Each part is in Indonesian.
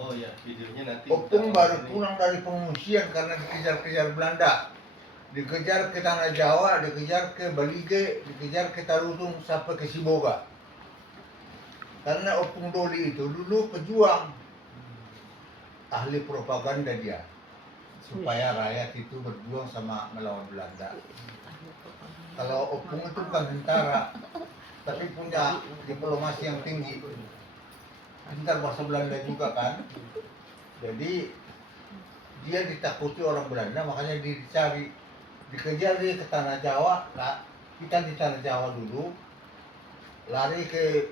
Oh ya, videonya nanti. Opung baru pulang dari pengungsian karena dikejar-kejar Belanda. Dikejar ke Tanah Jawa, dikejar ke Balige, dikejar ke Tarusung sampai ke Siboga. Karena Opung Doli itu dulu pejuang, ahli propaganda dia, supaya rakyat itu berjuang sama melawan Belanda. Kalau Opung itu bukan tentara, tapi punya diplomasi yang tinggi. Pintar bahasa Belanda juga kan. Jadi dia ditakuti orang Belanda, makanya dia dicari, dikejar dia ke Tanah Jawa. Nah, kita di Tanah Jawa dulu, lari ke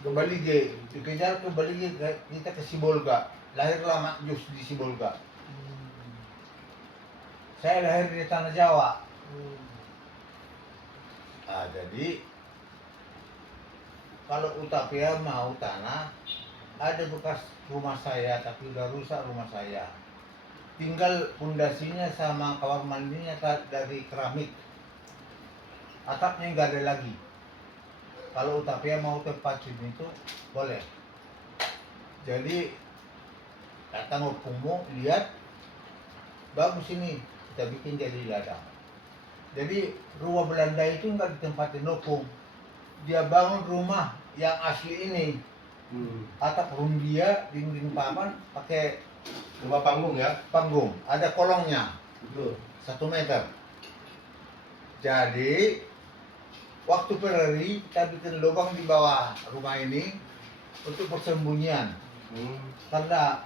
Balige, dikejar ke Balige, kita ke Sibolga. Lahirlah Mak Jus di Sibolga. Saya lahir di Tanah Jawa. Nah, jadi kalau Utapia mau tanah, ada bekas rumah saya, tapi udah rusak rumah saya. Tinggal pondasinya sama kamar mandinya dari keramik. Atapnya nggak ada lagi. Kalau Utapia mau tempatin itu, boleh. Jadi datang Opungmu, lihat, bagus ini, kita bikin jadi ladang. Jadi rumah Belanda itu nggak ditempatin Opung. Dia bangun rumah yang asli ini. Atap rumbia, dinding papan, pakai Rumah panggung ya? panggung. Ada kolongnya, Betul. 1 meter. Jadi waktu perari kita bikin lubang di bawah rumah ini untuk persembunyian. Karena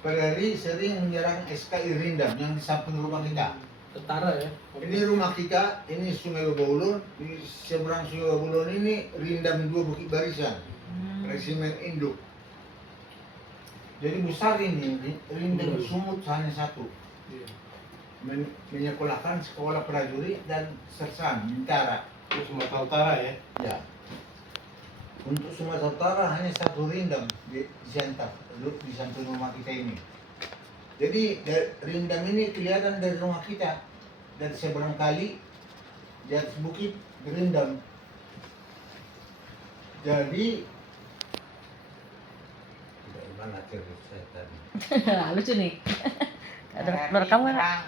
perari sering menyerang SKI Rindam yang di samping rumah kita. Tentara ya? Ini rumah kita, ini Sungai Lubulun, di seberang Sungai Lubulun ini Rindam 2 Bukit Barisan, Resimen Induk. Jadi besar ini, Rindam Sumut hanya 1. Menyekolahkan sekolah prajurit dan sersan Bintara. Itu Sumatera Utara ya? Ya. Untuk Sumatera Utara hanya 1 Rindam di Siantar, di samping rumah kita ini. Jadi Rindam ini kelihatan dari rumah kita, dari seberang kali di atas bukit Rindam. Jadi gimana cerita saya tadi? Lucu nih. Ada merekam kan?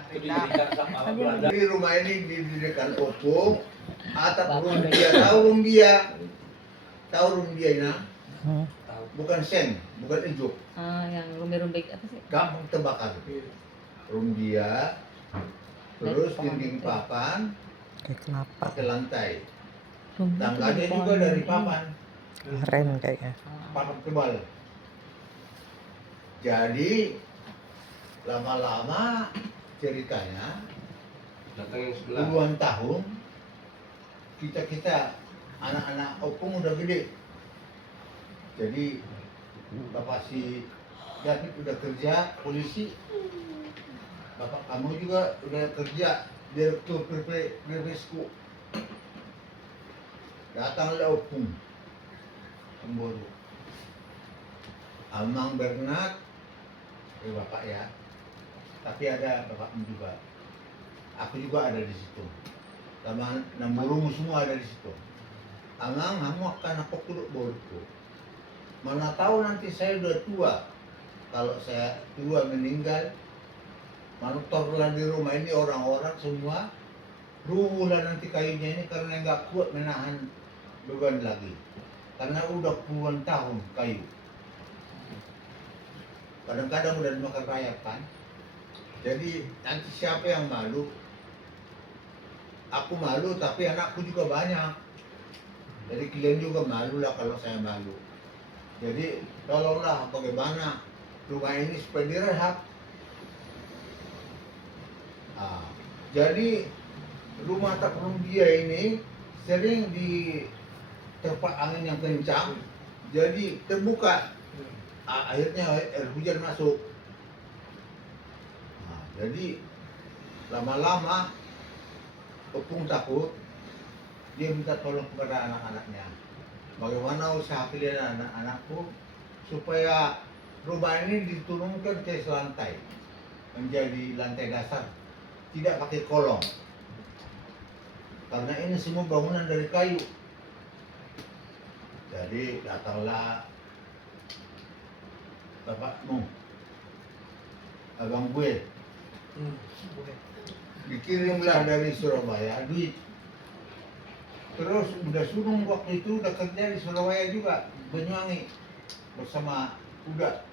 Jadi rumah ini didirikan Opung, atap rumbia. Tahu rumbia? Tahu rumbia ini? Bukan sen, bukan ijuk. Yang rumbi-rumbi apa sih? Gampang terbakar. Rumbia, terus dinding papan, pakai lantai. Tangganya juga dari papan, Keren kayaknya. papan tebal. Jadi lama-lama ceritanya Datang yang sebelah. puluhan tahun kita anak-anak Opung udah gede. Jadi bapak si David udah kerja polisi, bapak kamu juga udah kerja direktur Prefesku. Datanglah Opung Temboro, Amang Bernard, bapak ya, tapi ada bapakmu juga. Aku juga ada di situ. Sama Namburumu semua ada di situ. Amang, kamu akan aku kuduk bodoh. Mana tahu nanti saya udah tua. Kalau saya tua meninggal, manutorlah di rumah ini orang-orang semua rubuhlah nanti kayunya ini karena nggak kuat menahan beban lagi. Karena udah puluhan tahun kayu. Kadang-kadang udah dimakan rayap kan. Jadi nanti siapa yang malu? Aku malu tapi anakku juga banyak. Jadi kalian juga malu lah kalau saya malu. Jadi tolonglah bagaimana rumah ini supaya direhat. Jadi rumah tak rumbia ini sering diterpa angin yang kencang, jadi terbuka. Akhirnya air hujan masuk. Jadi lama-lama Opung takut, dia minta tolong kepada anak-anaknya. Bagaimana usaha kalian anak-anakku supaya rumah ini diturunkan ke lantai, menjadi lantai dasar, tidak pakai kolong. Karena ini semua bangunan dari kayu. Jadi datanglah bapakmu, abang gue, dikirimlah dari Surabaya duit. Terus udah Sunung waktu itu udah kerja di Surabaya juga, Banyuwangi bersama Uda.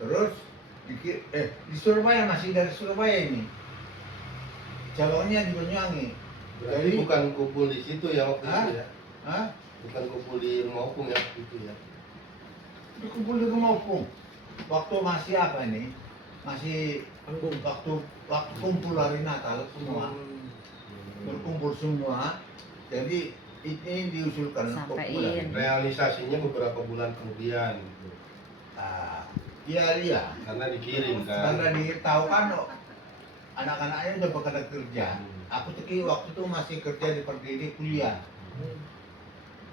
Terus di Surabaya, masih dari Surabaya ini, cabangnya di Banyuwangi. Berarti bukan kumpul di situ ya waktu itu ya? Hah? Bukan kumpul di rumah opung ya waktu itu ya? Dikumpul di rumah opung. Waktu masih apa ini? Masih waktu kumpul hari Natal semua. Berkumpul semua. Jadi ini diusulkan untuk Sampein. Realisasinya beberapa bulan kemudian. Iya. Karena dikirim kan. Karena tahu kan anak-anaknya udah pada kerja. Aku tuh waktu itu masih kerja di Perdiri kuliah.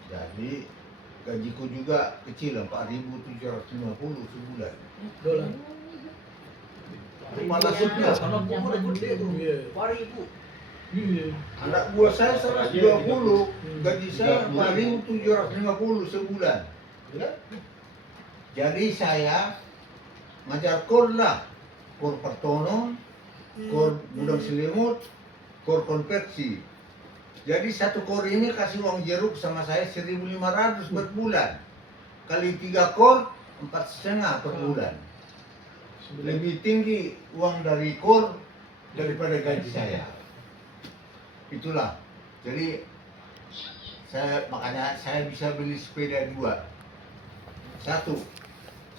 Jadi gajiku juga kecil, 4.750 sebulan. Dolar. Malah sebulan. Karena gua udah gede tuh. 4.000. Iya. Anak buah saya 120, gaji saya 4.750 sebulan. Jadi saya ngajar kor lah, kor Partono, kor Gudang Selimut, kor konveksi. Jadi satu kor ini kasih uang jeruk sama saya 1.500 per bulan. Kali 3 kor 4,5 per bulan. Lebih tinggi uang dari kor daripada gaji saya. Itulah. Jadi makanya saya bisa beli sepeda 2. 1,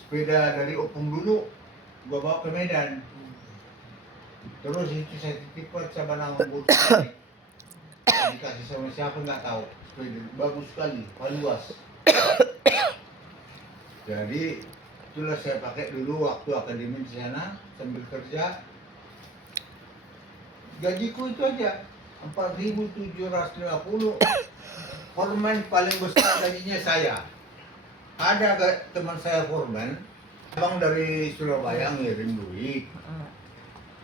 sepeda dari Opung dulu gua bawa ke Medan. Terus itu saya titipkan sama nama bos. Dikasih sama siapa nggak tahu. Sepeda bagus sekali, luas. Jadi itulah saya pakai dulu waktu akademi di sana sambil kerja. Gajiku itu aja 4.750. Foreman paling besar gajinya saya. Ada teman saya foreman, abang dari Surabaya ngirim duit.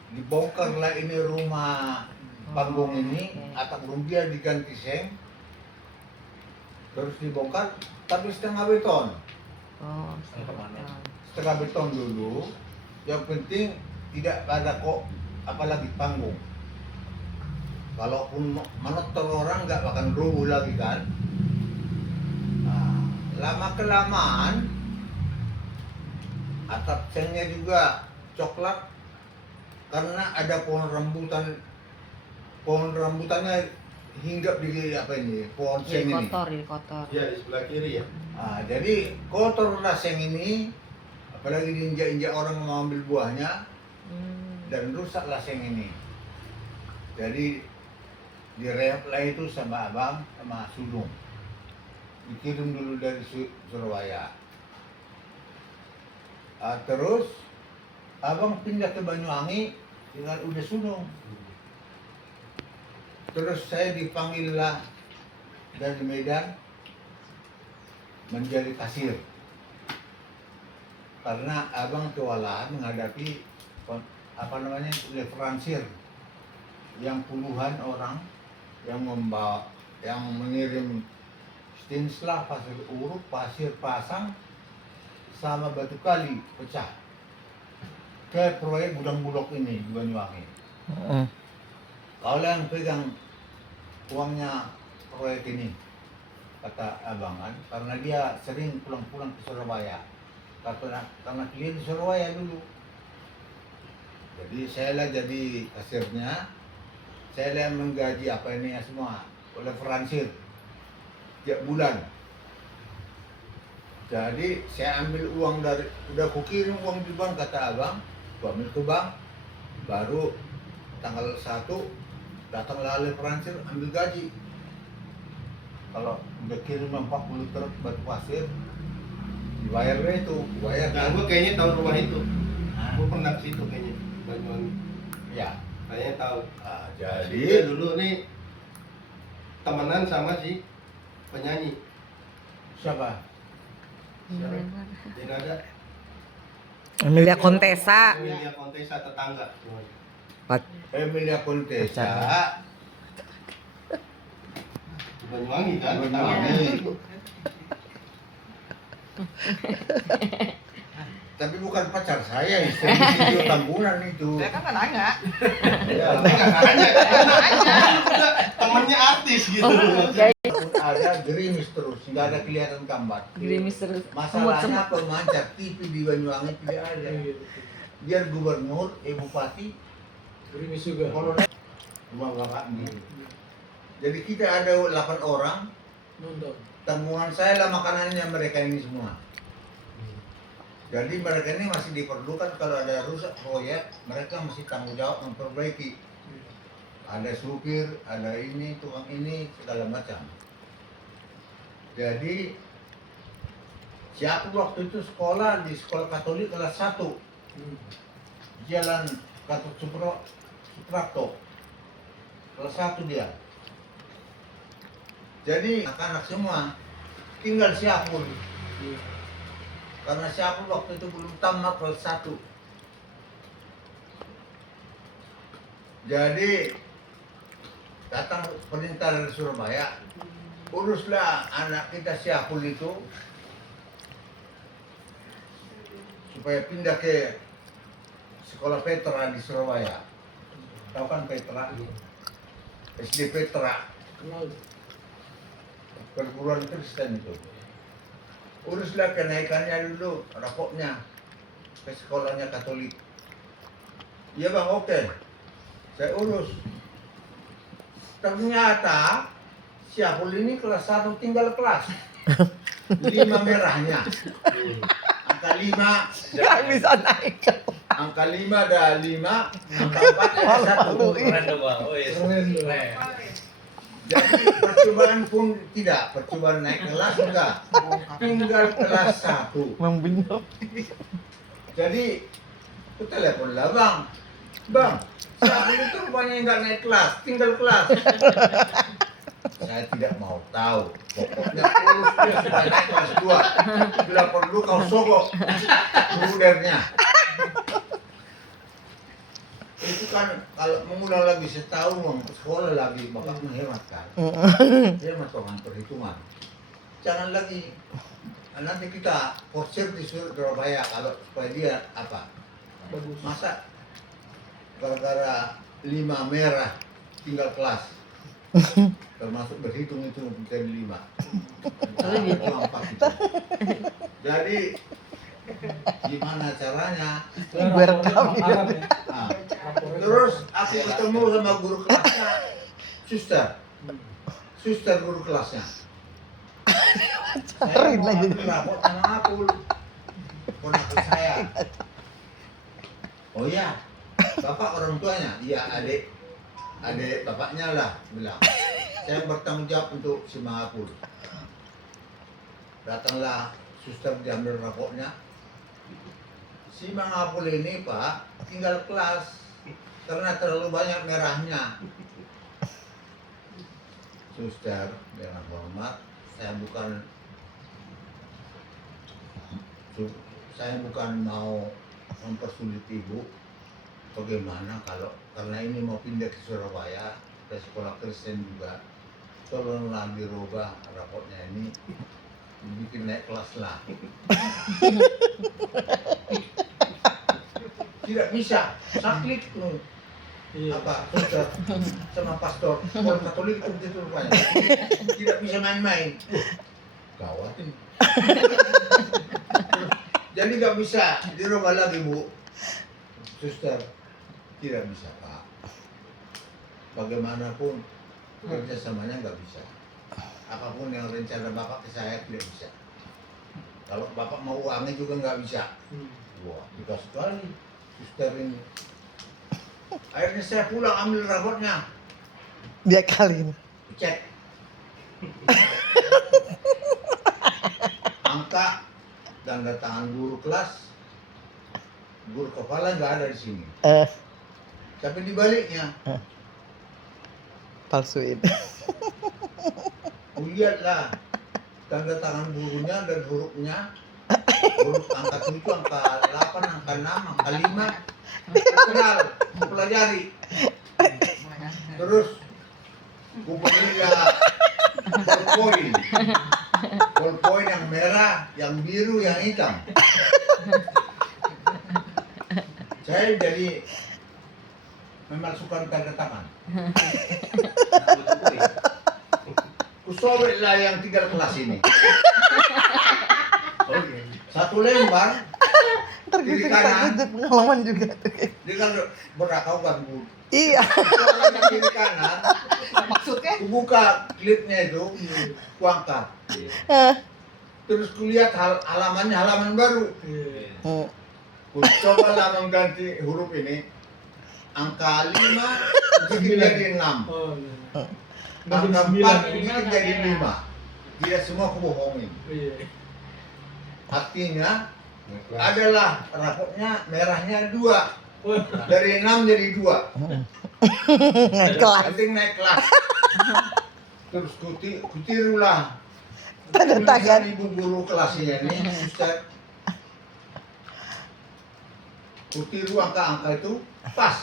Dibongkarlah ini rumah panggung ini, atap rumpia diganti seng. Terus dibongkar, tapi setengah beton. Setengah beton dulu. Yang penting tidak ada kok apalagi panggung. Kalaupun menonton orang nggak akan rubuh lagi kan. Lama kelamaan atap sengnya juga coklat karena ada pohon rambutannya hinggap di apa ini pohon seng ini. Kotor. Iya, di sebelah kiri ya. Jadi kotorlah seng ini, apalagi diinjak-injak orang mau ambil buahnya, dan rusaklah seng ini. Jadi direhab lah itu sama abang sama Sulung. Dikirim dulu dari Surabaya. Terus abang pindah ke Banyuwangi dengan udah Sulung. Terus saya dipanggil lah dari Medan menjadi kasir. Karena abang kewalahan menghadapi leveransir yang puluhan orang yang mengirim stinslah, pasir urut, pasir pasang, sama batu kali pecah ke proyek gudang bulog ini di Banyuwangi. Kau yang pegang uangnya proyek ini, kata abang kan, karena dia sering pulang-pulang ke Surabaya. Karena dia di Surabaya dulu. Jadi saya lah jadi kasirnya, saya lah menggaji apa ini ya semua oleh Fransir tiap bulan. Jadi saya ambil uang dari, udah kukirim uang di bank kata abang, gua ambil ke bank, baru tanggal 1 datanglah oleh Fransir ambil gaji. Kalau udah kirim 40 truk batu pasir, dibayarnya itu, bayar. Nah, gue kayaknya tahu rumah itu. Gue pernah ke situ kayaknya, Banyuwangi. Ya. Kayaknya tahu. Jadi Dia dulu nih temenan sama si penyanyi. siapa? Yang ada Emilia Contessa. Emilia Contessa tetangga. Emilia Contessa. Di Banyuwangi kan? Banyuwangi. Tapi bukan pacar saya, istri video Tambunan itu. Saya kan nanya. Ya, Temennya artis gitu. ada gerimis terus, nggak ada kelihatan gambar. Gerimis terus. Masalahnya pemancar TV di Banyuwangi tidak ada. Biar gubernur, bupati, Gerimis juga. kolonel, rumah bapaknya. Jadi kita ada 8 orang. Nonton. Tanggungan saya lah makanannya mereka ini semua. Jadi mereka ini masih diperlukan kalau ada rusak proyek, mereka mesti tanggung jawab memperbaiki. Ada supir, ada ini, tukang ini, segala macam. Jadi siapa waktu itu sekolah di sekolah Katolik kelas 1, Jalan Gatot Subroto, kelas 1 dia. Jadi anak-anak semua tinggal Syaful. Karena Syaful waktu itu belum tamat kelas 1. Jadi datang perintah dari Surabaya, uruslah anak kita Syaful itu supaya pindah ke sekolah Petra di Surabaya. Tahu kan Petra? SD Petra, Kenal. perguruan Kristen itu. Uruslah kenaikannya dulu, rapotnya ke sekolahnya Katolik. Iya bang, oke, saya urus. Ternyata Syaful ini kelas 1 tinggal kelas 5 merahnya. Angka 5 Nggak bisa naik. angka 5 ada 5, angka 4 ada 1. Keren dong bang. Oh iya. Keren loh. Jadi percobaan pun tidak, percobaan naik kelas enggak. Tinggal kelas 1. Membingok. Jadi aku telepon lah bang, bang, Syaful itu rupanya nggak naik kelas, tinggal kelas. Saya tidak mau tahu, pokoknya urus dia supaya naik kelas 2. Bila perlu kau sogok rudernya. Itu kan kalau mengulang lagi setahun uang sekolah lagi, bapak menghemat kan? Hemat orang perhitungan. Jangan lagi nanti kita forsir di Surabaya kalau supaya dia apa? Bagus. Masa gara-gara 5 merah tinggal kelas, termasuk berhitung itu menjadi 5. Cuma 4 itu. Jadi gimana caranya? Gue rekam. Arab ya. Nah, terus aku ketemu sama guru kelasnya, suster guru kelasnya. Saya mau ambil rapot sama aku, ponakan saya. Oh iya, bapak orang tuanya? Iya, adik bapaknya lah bilang. Saya bertanggung jawab untuk si Mahapul. Datanglah suster diambil rapotnya. Si Mahapul ini pak tinggal kelas karena terlalu banyak merahnya. Suster dengan hormat, saya bukan mau mempersulit ibu. Bagaimana kalau karena ini mau pindah ke Surabaya ke sekolah Kristen juga, tolonglah dirubah rapotnya ini, dibikin naik kelas lah. Tidak bisa, sakit Iya. apa suster sama pastor sekolah Katolik itu begitu rupanya. Tidak bisa main-main. Gawat ini. Jadi nggak bisa dirubah lagi bu, suster. Tidak bisa pak. Bagaimanapun kerjasamanya nggak bisa. Apapun yang rencana bapak ke saya tidak bisa. Kalau bapak mau uangnya juga nggak bisa. Wah, kita sekali suster ini. Akhirnya saya pulang ambil rapotnya, Dia kali. cek. Angka tanda tangan guru kelas, guru kepala nggak ada di sini. Tapi dibaliknya, Palsuin. lihatlah tanda tangan gurunya dan hurufnya. Huruf angka 7, angka 8, angka 6, angka 5. Kenal, pelajari. Terus kumpulnya berpoin ballpoint yang merah, yang biru, yang hitam. Saya jadi memasukkan tanda tangan. Kusobek lah yang 3 kelas ini. Satu lembar, Ntar gue Kiri cerita kanan. gue pengalaman juga tuh. dia kan berakau kan Bu. Iya. Soalnya kiri kanan, Maksudnya? ku buka klipnya itu, ku angkat. Eh. Terus ku lihat halamannya halaman baru. Hmm. Ku coba lah mengganti huruf ini. Angka 5 bikin jadi 6. Oh, iya. Angka 4 9. bikin jadi 5. Tidak semua ku bohongin. Iya. Artinya adalah rapotnya merahnya 2. Oh, Dari 6 jadi 2. Kelas. Penting naik kelas. Terus kutirulah Tanda tulisan tangan. ibu guru kelasnya ini, Ustaz. Kutiru angka-angka itu pas.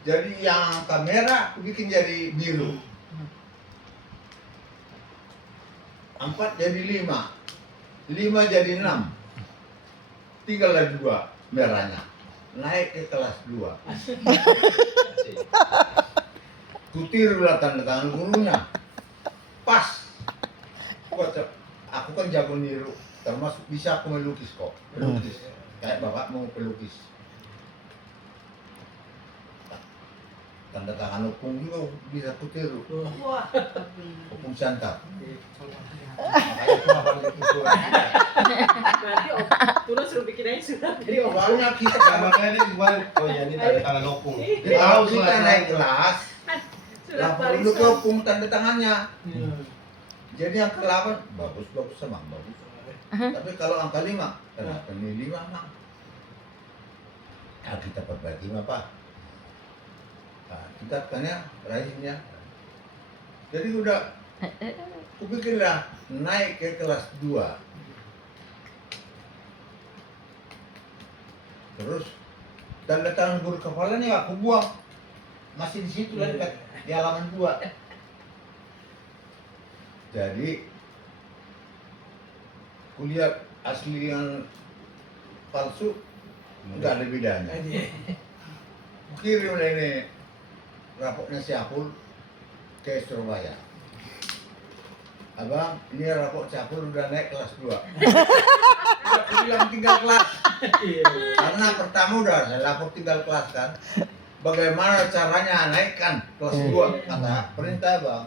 Jadi yang angka merah aku bikin jadi biru. 4 jadi 5. 5 jadi 6. Tinggallah 2 merahnya. Naik ke kelas 2. Kutirulah tanda tangan gurunya. Pas. Aku kan jago niru, termasuk bisa aku melukis kok. Pelukis. Kayak bapak mau pelukis. Tanda tangan opung juga bisa kutiru. wah. Opung santap. Makanya cuma balik itu. Berarti Tuno suruh bikin aja surat dari Om. Soalnya kita Nah, makanya ini kemarin, oh ya ini tanda tangan opung. Dia tahu kalau kita naik kelas, Surat lapor dulu ke barisan. opung tanda tangannya. Iya. Jadi angka 8 bagus sama bagus. Tapi kalau angka 5, kenapa ini 5 mang? Nah, kita perbaiki apa? Nah, kita tanya rajinnya. Jadi udah kupikirlah naik ke kelas 2. Terus tanda tangan guru kepalanya aku buang. Masih di situ lah dekat di halaman 2. Jadi kulihat asli yang palsu nggak ada bedanya. Kirim ini rapotnya si Apul ke Surabaya. Abang, ini rapot si Apul udah naik kelas 2. Aku bilang tinggal kelas. Iya. Karena pertama udah saya lapor tinggal kelas kan. Bagaimana caranya naikkan kelas 2? Kata perintah bang.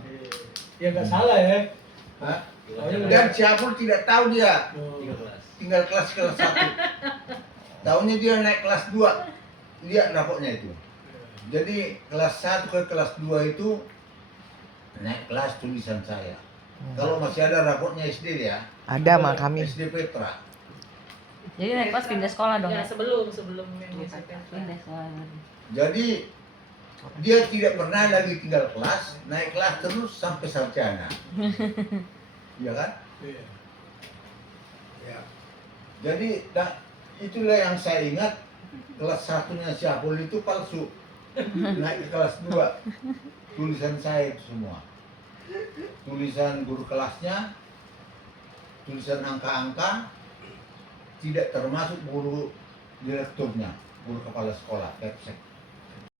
Ya nggak salah ya. Hah? Soalnya Dan si Apul tidak tahu dia Oh. tinggal kelas 1. Tahunnya dia naik kelas 2. Lihat rapotnya itu. Jadi kelas 1 ke kelas 2 itu naik kelas tulisan saya. Kalau masih ada rapotnya SD ya. Ada mah kami. SD Petra. Jadi naik kelas pindah sekolah dong Ya ya? sebelum yang biasa Pindah sekolah. Jadi dia tidak pernah lagi tinggal kelas, naik kelas terus sampai sarjana. Iya kan? Iya. Ya. Jadi itulah yang saya ingat, kelas 1-nya si Apul itu palsu. Naik ke kelas 2. Tulisan saya itu semua. Tulisan guru kelasnya, tulisan angka-angka, tidak termasuk guru direkturnya, guru kepala sekolah, Kepsek.